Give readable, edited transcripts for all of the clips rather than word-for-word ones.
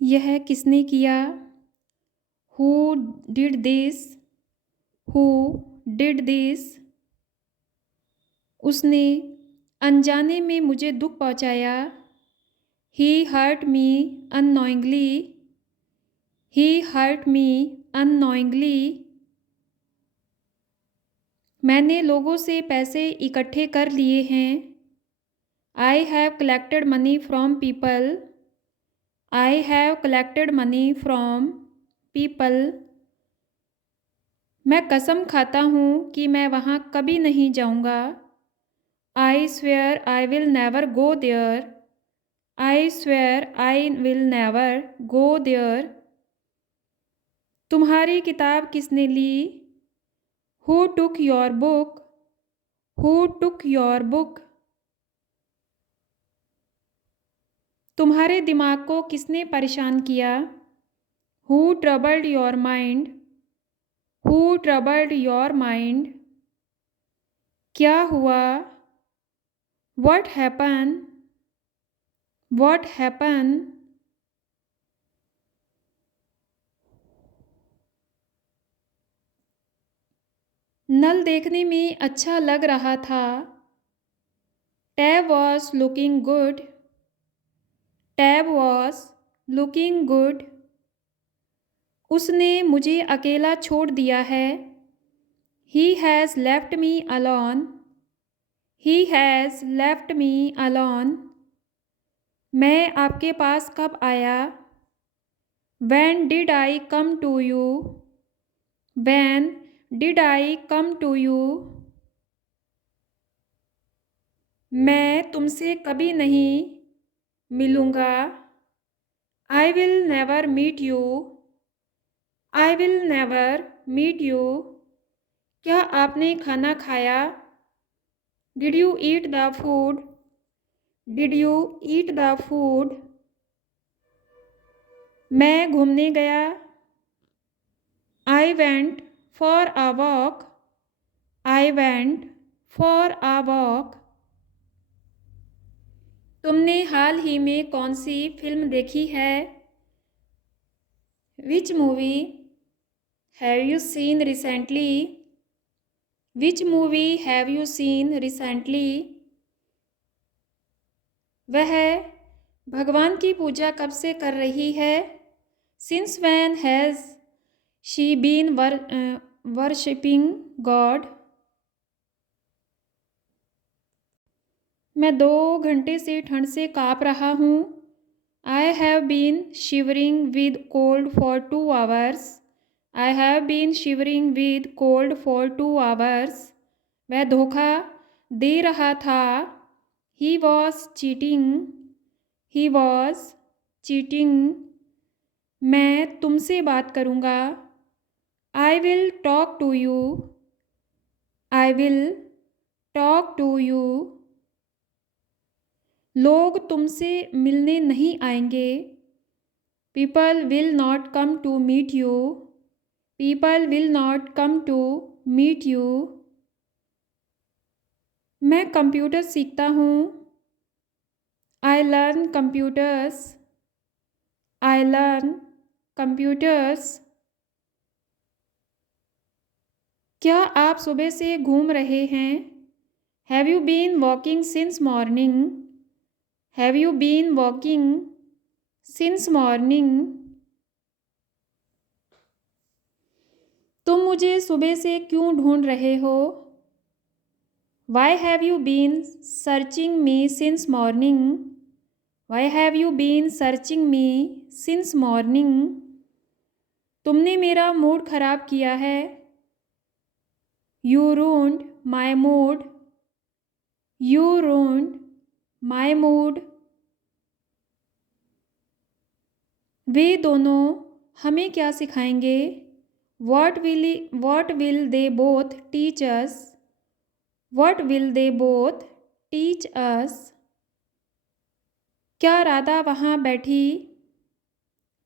यह किसने किया? Who did this? Who did this? उसने अनजाने में मुझे दुख पहुंचाया। ही हर्ट मी अननोइंगली। ही हर्ट मी अननोइंगली। मैंने लोगों से पैसे इकट्ठे कर लिए हैं। I have collected money from people. I have collected money from people. मैं कसम खाता हूँ कि मैं वहाँ कभी नहीं जाऊँगा। I swear I will never go there. I swear I will never go there. तुम्हारी किताब किसने ली? Who took your book? Who took your book? तुम्हारे दिमाग को किसने परेशान किया? Who troubled your mind? Who troubled your mind? क्या हुआ? What happened? What happened? नल देखने में अच्छा लग रहा था। Tab was looking good. Tab was looking good. उसने मुझे अकेला छोड़ दिया है। He has left me alone. He has left me alone. मैं आपके पास कब आया? When did I come to you? When did I come to you? मैं तुमसे कभी नहीं मिलूँगा। I will never meet you. I will never meet you. क्या आपने खाना खाया? Did you eat the food? Did you eat the food? मैं घूमने गया। I went for a walk. I went for a walk. तुमने हाल ही में कौन सी फिल्म देखी है? Which movie have you seen recently? Which movie have you seen recently? वह भगवान की पूजा कब से कर रही है? Since when has she been worshipping god? मैं 2 घंटे से ठंड से काँप रहा हूँ। I have been shivering with cold for 2 hours. I have been shivering with cold for 2 hours. वह धोखा दे रहा था। He was cheating. He was cheating. मैं तुमसे बात करूँगा। I will talk to you. I will talk to you. लोग तुमसे मिलने नहीं आएंगे। People will not come to meet you. People will not come to meet you. मैं कंप्यूटर सीखता हूँ। I learn computers. I learn computers. क्या आप सुबह से घूम रहे हैं? Have you been walking since morning? Have you been walking since morning? तुम मुझे सुबह से क्यों ढूंढ रहे हो? Why have you been searching me since morning? Why have you been searching me since morning? तुमने मेरा मूड खराब किया है। You ruined my mood. You ruined my mood. वे दोनों हमें क्या सिखाएंगे? What will they both teach us? What will they both teach us? क्या राधा वहाँ बैठी?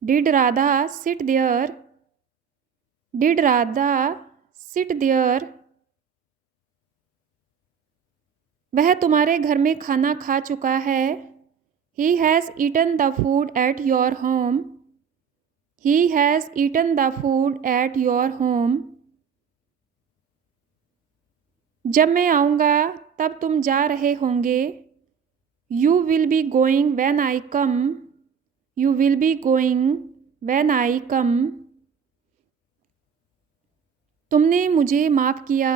Did Radha sit there? Did Radha sit there? वह तुम्हारे घर में खाना खा चुका है। He has eaten the food at your home. He has eaten the food at your home. जब मैं आऊँगा तब तुम जा रहे होंगे. You will be going when I come. You will be going when I come. तुमने मुझे माफ़ किया.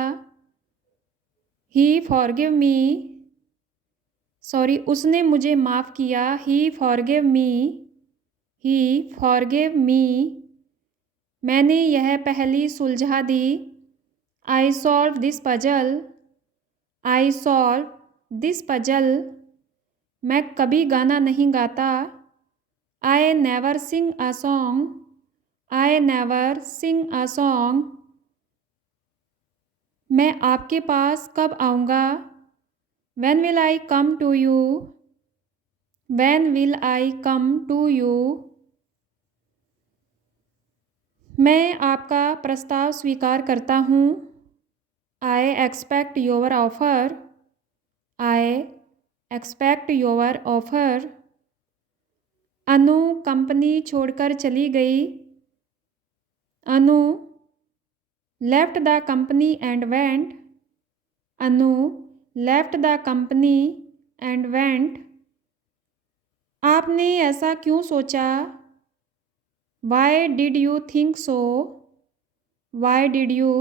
He forgave me. सॉरी, उसने मुझे माफ़ किया. He forgave me. He forgave me. मैंने यह पहेली सुलझा दी. I solved this puzzle. I solved this puzzle. मैं कभी गाना नहीं गाता. I never sing a song. I never sing a song. मैं आपके पास कब आऊँगा. When will I come to you? When will I come to you? मैं आपका प्रस्ताव स्वीकार करता हूँ. I expect your offer. I expect your offer. Anu company छोड़कर चली गई. अनु left the company and went. Anu left the company and went. आपने ऐसा क्यों सोचा. Why did you think so? Why did you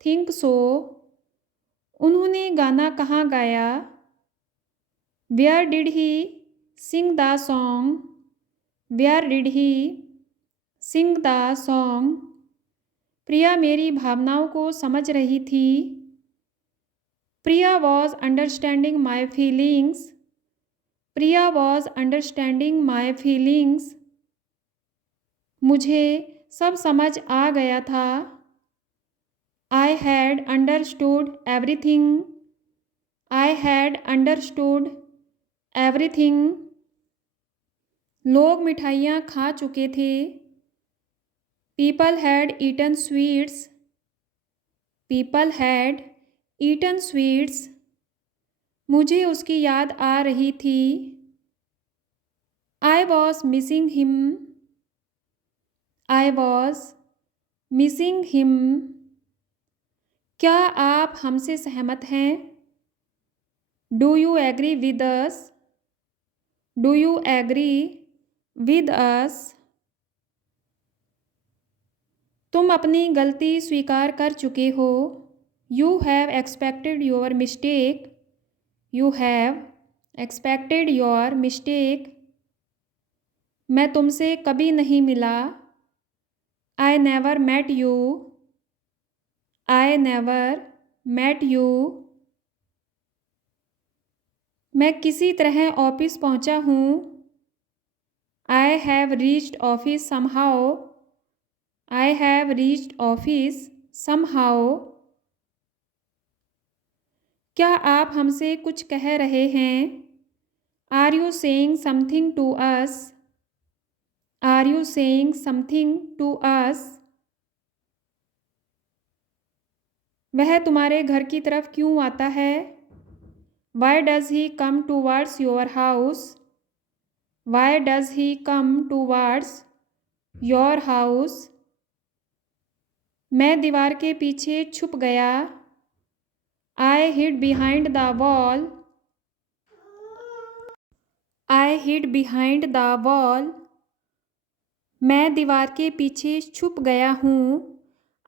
think so? उन्होंने गाना कहाँ गाया. Where did he sing the song? Where did he sing the song? प्रिया मेरी भावनाओं को समझ रही थी. प्रिया was understanding my feelings. Priya was understanding my feelings. मुझे सब समझ आ गया था. I had understood everything. I had understood everything. लोग मिठाइयाँ खा चुके थे. People had eaten sweets. People had eaten sweets. मुझे उसकी याद आ रही थी. I was missing him. I was missing him. क्या आप हमसे सहमत हैं. Do you agree with us? Do you agree with us? तुम अपनी गलती स्वीकार कर चुके हो. You have accepted your mistake. You have accepted your mistake. मैं तुमसे कभी नहीं मिला. I never met you. I never met you. मैं किसी तरह ऑफिस पहुंचा हूँ. I have reached office somehow. I have reached office somehow. क्या आप हमसे कुछ कह रहे हैं. Are you saying something to us? Are you saying something to us? वह तुम्हारे घर की तरफ क्यों आता है. Why does he come towards your house? Why does he come towards your house? मैं दीवार के पीछे छुप गया. I hid behind the wall. I hid behind the wall. मैं दीवार के पीछे छुप गया हूँ.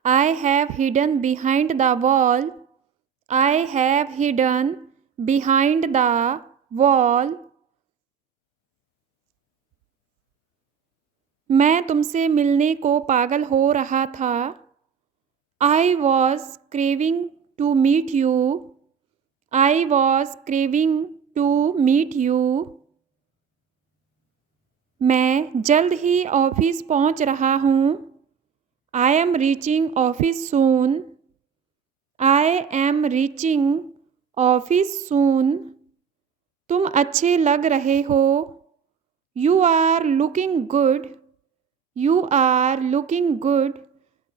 I have hidden behind the wall. I have hidden behind the wall. मैं तुमसे मिलने को पागल हो रहा था. I was craving to meet you. I was craving to meet you. मैं जल्द ही ऑफिस पहुंच रहा हूँ. I am reaching office soon. I am reaching office soon. तुम अच्छे लग रहे हो. You are looking good. You are looking good.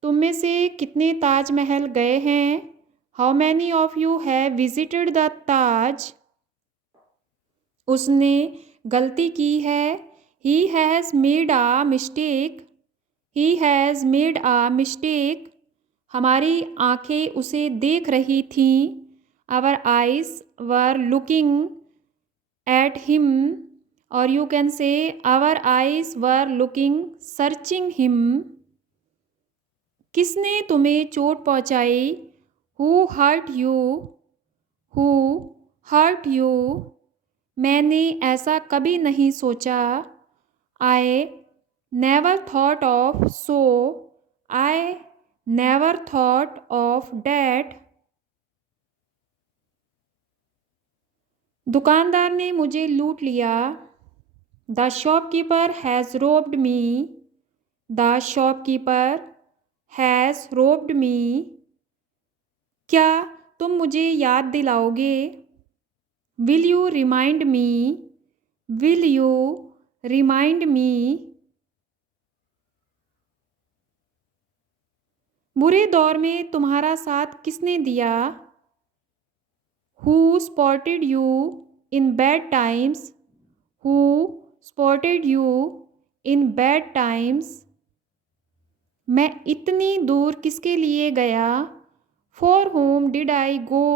तुम में से कितने ताजमहल गए हैं. How many of you have visited the Taj? उसने गलती की है. He has made a mistake. He has made a mistake. हमारी आंखें उसे देख रही थीं। Our eyes were looking at him, और you can say our eyes were looking searching him. किसने तुम्हें चोट पहुंचाई? Who hurt you? Who hurt you? मैंने ऐसा कभी नहीं सोचा। I never thought of so. I never thought of that. दुकानदार ने मुझे लूट लिया। The shopkeeper has robbed me. The shopkeeper has robbed मी। क्या तुम मुझे याद दिलाओगे? Will you remind me? Will you remind me? बुरे दौर में तुम्हारा साथ किसने दिया? Who spotted you in bad times? Who spotted you in bad times? मैं इतनी दूर किसके लिए गया? For whom did I go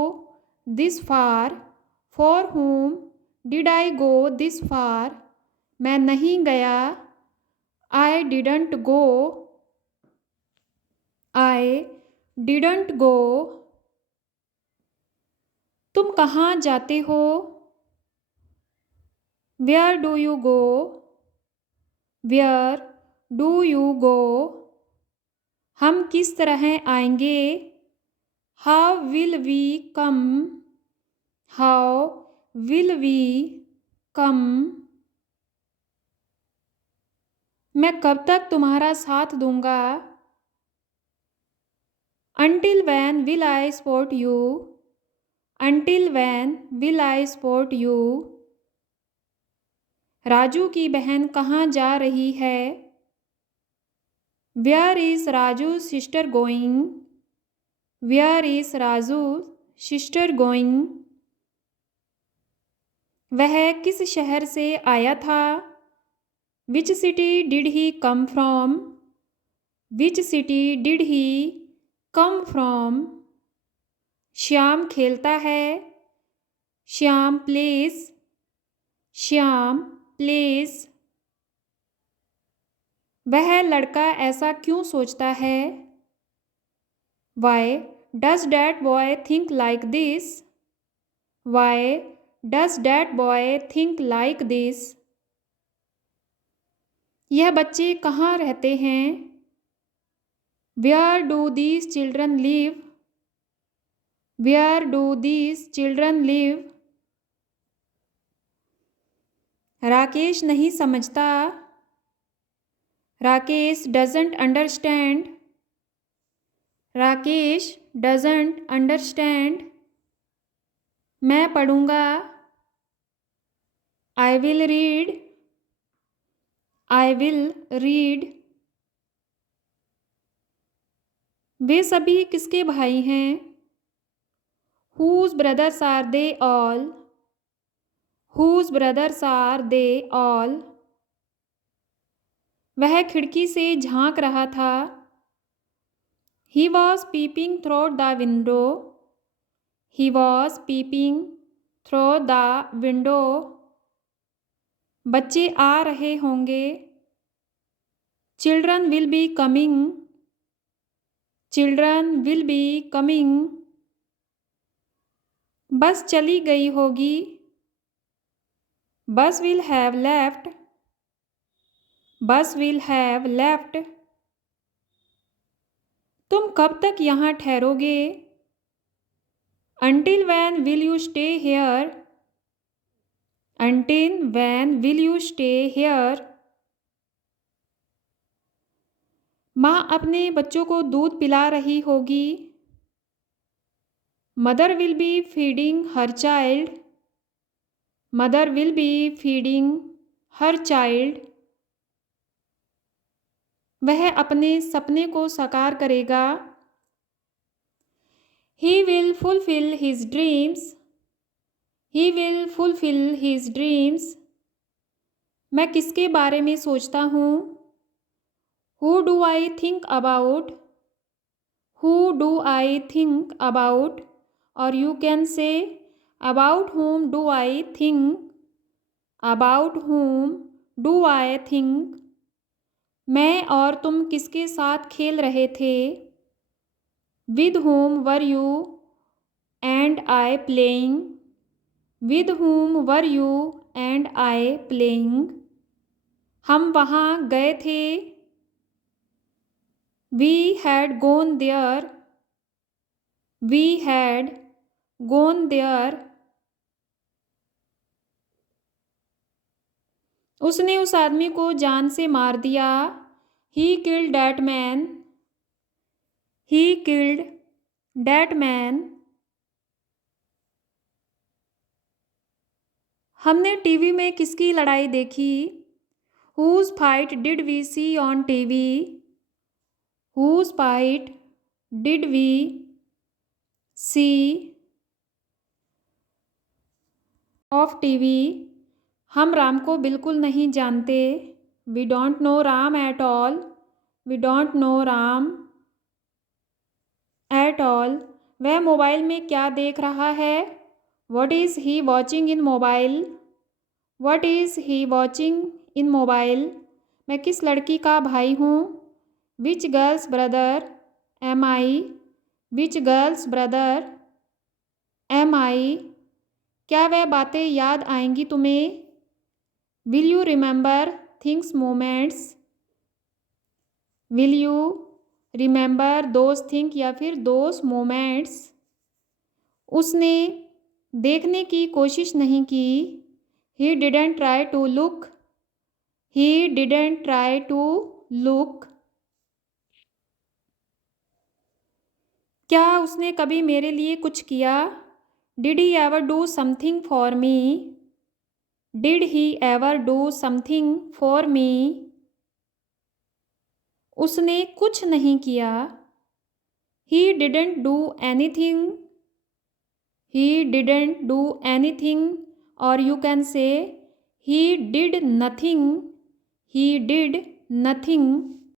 this far? For whom did I go this far? मैं नहीं गया। I didn't go. I didn't go. तुम कहाँ जाते हो? Where do you go? Where do you go? हम किस तरह आएंगे? How will we come? How will we come? मैं कब तक तुम्हारा साथ दूंगा? Until when will I support you? Until when will I support you? Raju की बहन कहाँ जा रही है? Where is Raju's sister going? Where is Raju's sister going? वह किस शहर से आया था? Which city did he come from? Which city did he come from? Shyam खेलता है। श्याम प्लेस। श्याम प्लेस। वह लड़का ऐसा क्यों सोचता है? Why does that boy think like this? Why does that boy think like this? यह बच्चे कहाँ रहते हैं? Where do these children live? Where do these children live? Rakesh नहीं समझता। Rakesh doesn't understand. Rakesh doesn't understand. मैं पढ़ूंगा। I will read. I will read. वे सभी किसके भाई हैं? Whose brothers are they all? Whose brothers are they all? वह खिड़की से झांक रहा था। He was peeping through the window. He was peeping through the window. बच्चे आ रहे होंगे। Children will be coming. Children will be coming. बस चली गई होगी। Bus will have left. Bus will have left. तुम कब तक यहाँ ठहरोगे? Until when will you stay here? Until when will you stay here? माँ अपने बच्चों को दूध पिला रही होगी। Mother will be feeding her child. Mother will be feeding her child. वह अपने सपने को साकार करेगा। He will fulfill his dreams. He will fulfill his dreams. मैं किसके बारे में सोचता हूँ? Who do I think about? Who do I think about? Or you can say, about whom do I think? About whom do I think? मैं और तुम किसके साथ खेल रहे थे? With whom were you and I playing? With whom were you and I playing? हम वहाँ गए थे. We had gone there. We had gone there. उसने उस आदमी को जान से मार दिया. He killed that man. He killed that man. हमने टीवी में किसकी लड़ाई देखी? Whose fight did we see on TV? Whose fight did we see of TV? हम राम को बिल्कुल नहीं जानते. We don't know Ram at all. We don't know Ram at all. वह मोबाइल में क्या देख रहा है? What is he watching in mobile? What is he watching in mobile? मैं किस लड़की का भाई हूँ? Which girl's brother am I? Which girl's brother am I? क्या वह बातें याद आएंगी तुम्हें? Will you remember things moments? Will you remember those things या फिर those moments? उसने देखने की कोशिश नहीं की. He didn't try to look. He didn't try to look. क्या उसने कभी मेरे लिए कुछ किया? Did he ever do something for me? Did he ever do something for me? उसने कुछ नहीं किया. He didn't do anything. He didn't do anything. Or you can say, he did nothing. He did nothing.